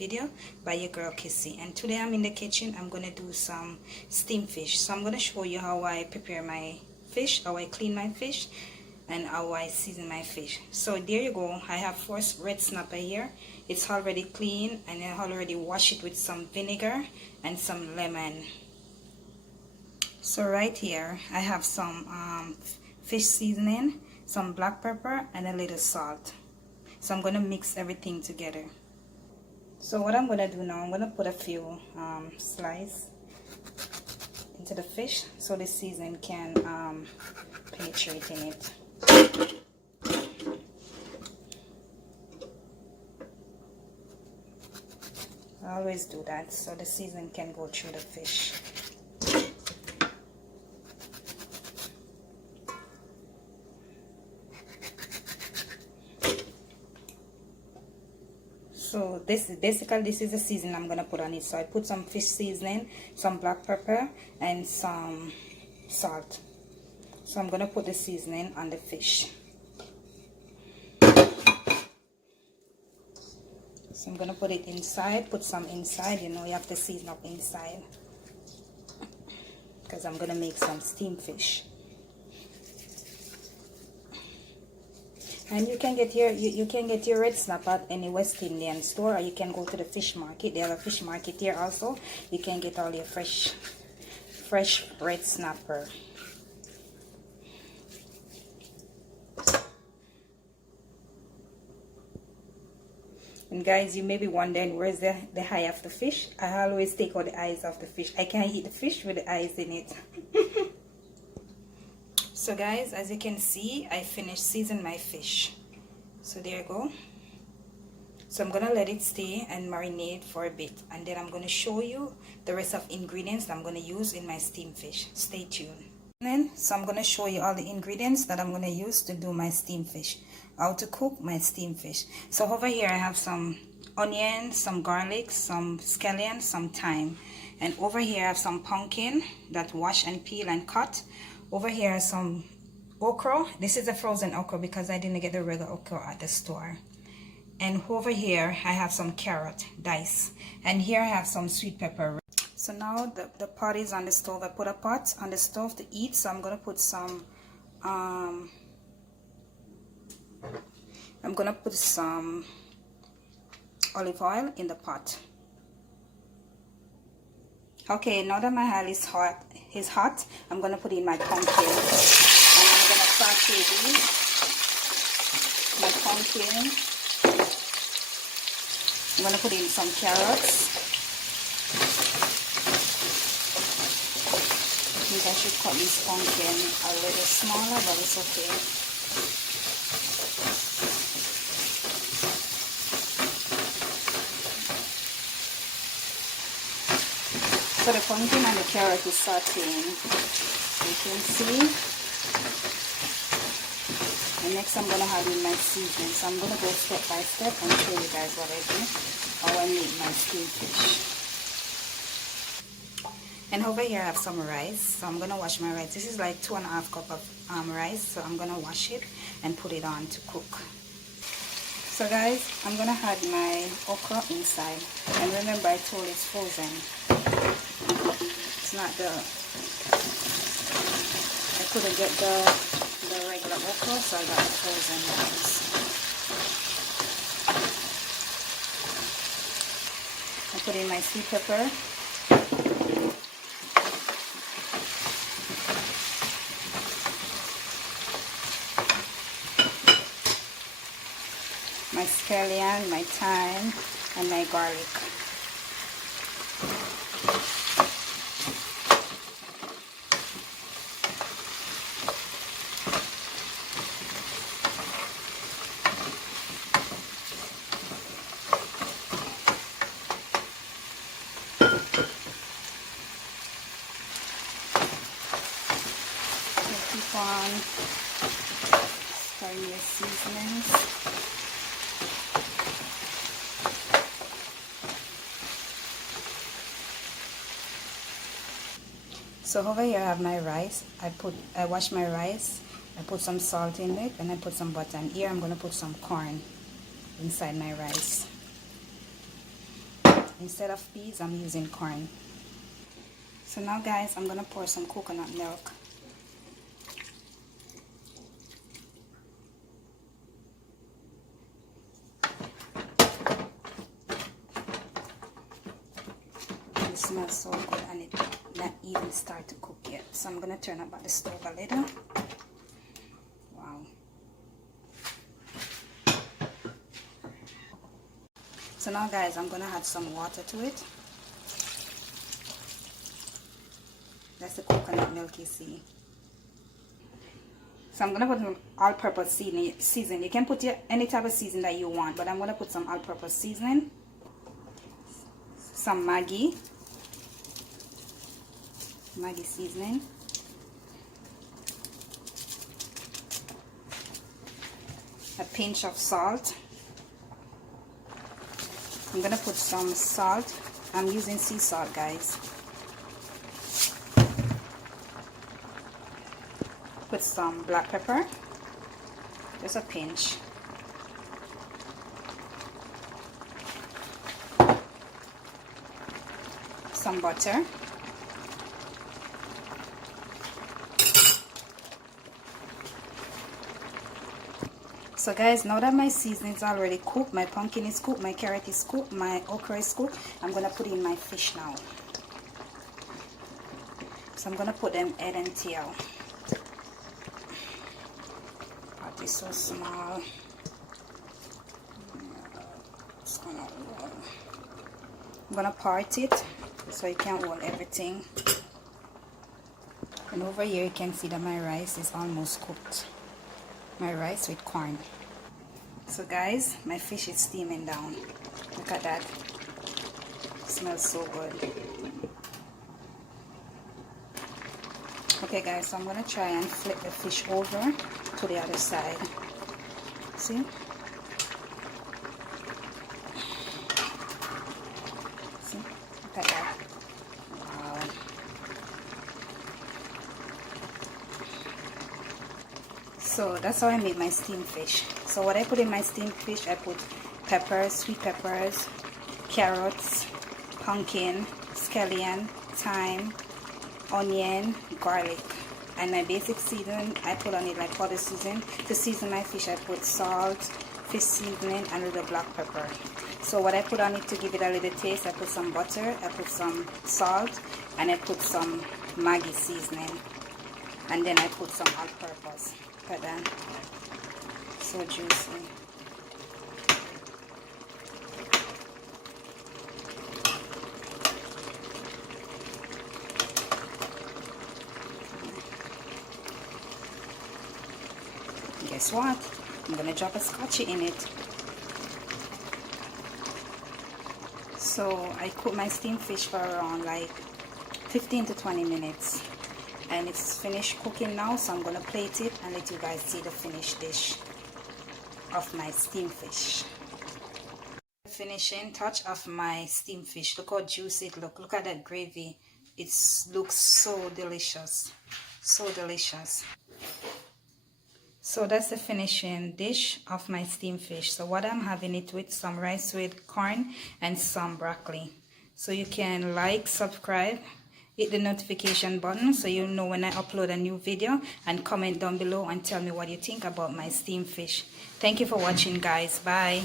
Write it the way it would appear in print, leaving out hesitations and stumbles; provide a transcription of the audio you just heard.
video by your girl Kissy. And today I'm in the kitchen. I'm gonna do some steamed fish. So I'm gonna show you how I prepare my fish, how I clean my fish, and how I season my fish. So there you go. I have first red snapper here. It's already clean, and I already wash it with some vinegar and some lemon. So right here I have some fish seasoning, some black pepper, and a little salt. So I'm gonna mix everything together. So what I'm gonna do now, I'm gonna put a few slices into the fish so the seasoning can penetrate in it. I always do that so the seasoning can go through the fish. So this is the seasoning I'm gonna put on it. So I put some fish seasoning, some black pepper, and some salt. So I'm gonna put the seasoning on the fish. So I'm gonna put it inside, put some inside. You know, you have to season up inside because I'm gonna make some steamed fish. And you can get your red snapper at any West Indian store, or you can go to the fish market. They have a fish market here also. You can get all your fresh red snapper. And guys, you may be wondering where's the eye of the fish. I always take out the eyes of the fish. I can't eat the fish with the eyes in it. So guys, as you can see, I finished seasoning my fish. So there you go. So I'm gonna let it stay and marinate for a bit, and then I'm gonna show you the rest of ingredients that I'm gonna use in my steamed fish. Stay tuned. So I'm gonna show you all the ingredients that I'm gonna use to do my steamed fish, how to cook my steamed fish. So over here I have some onion, some garlic, some scallion, some thyme, and over here I have some pumpkin that wash and peel and cut. Over here is some okra. This is a frozen okra because I didn't get the regular okra at the store. And over here I have some carrot dice, and here I have some sweet pepper. So now the pot is on the stove. I put a pot on the stove to eat, so I'm gonna put some olive oil in the pot. Okay, now that my oil is hot, I'm gonna put in my pumpkin, and I'm gonna saute these. My pumpkin. I'm gonna put in some carrots. I think I should cut this pumpkin a little smaller, but it's okay. So the pumpkin and the carrot is sauteing, you can see. And next I'm going to add in my seasoning. So I'm going to go step by step and show you guys what I do, how I make my steamed fish. And over here I have some rice, so I'm going to wash my rice. This is like 2.5 cups of rice, so I'm going to wash it and put it on to cook. So guys, I'm going to add my okra inside. And remember, I told it's frozen. It's not I couldn't get the regular okra, so I got the frozen ones. I put in my sweet pepper. My scallion, my thyme, and my garlic. Keep on stirring your seasonings. So over here I have my rice. I wash my rice. I put some salt in it, and I put some butter. And here I'm going to put some corn inside my rice. instead of peas I'm using corn. So now guys, I'm gonna pour some coconut milk. It smells so good and it not even start to cook yet. So I'm gonna turn up the stove a little. Wow. So now guys, I'm gonna add some water to it. That's the coconut milk you see. So I'm gonna put some all-purpose seasoning. You can put any type of seasoning that you want, but I'm gonna put some all-purpose seasoning, some Maggi seasoning, a pinch of salt. I'm gonna put some salt. I'm using sea salt, guys. Put some black pepper, just a pinch. Some butter. So guys, now that my seasoning is already cooked, my pumpkin is cooked, my carrot is cooked, my okra is cooked, I'm gonna put in my fish now. So I'm gonna put them head and tail. Pot is so small. I'm gonna part it so you can hold everything. And over here you can see that my rice is almost cooked. My rice with corn. So guys, my fish is steaming down. Look at that. It smells so good. Okay guys, so I'm gonna try and flip the fish over to the other side. See? See? Look at that. Wow. So that's how I made my steamed fish. So what I put in my steamed fish, I put peppers, sweet peppers, carrots, pumpkin, scallion, thyme, onion, garlic. And my basic seasoning, I put on it like powder seasoning. To season my fish, I put salt, fish seasoning, and a little black pepper. So what I put on it to give it a little taste, I put some butter, I put some salt, and I put some Maggi seasoning. And then I put some all-purpose. Look at that. So juicy. Guess what? I'm gonna drop a scotchy in it. So I cook my steamed fish for around like 15 to 20 minutes. And it's finished cooking now, so I'm gonna plate it and let you guys see the finished dish of my steamed fish. Finishing touch of my steamed fish. Look how juicy it looks. Look at that gravy. It looks so delicious. So delicious. So that's the finishing dish of my steamed fish. So what I'm having it with, some rice with corn and some broccoli. So you can like, subscribe, hit the notification button so you know when I upload a new video, and comment down below and tell me what you think about my steamed fish. Thank you for watching guys. Bye.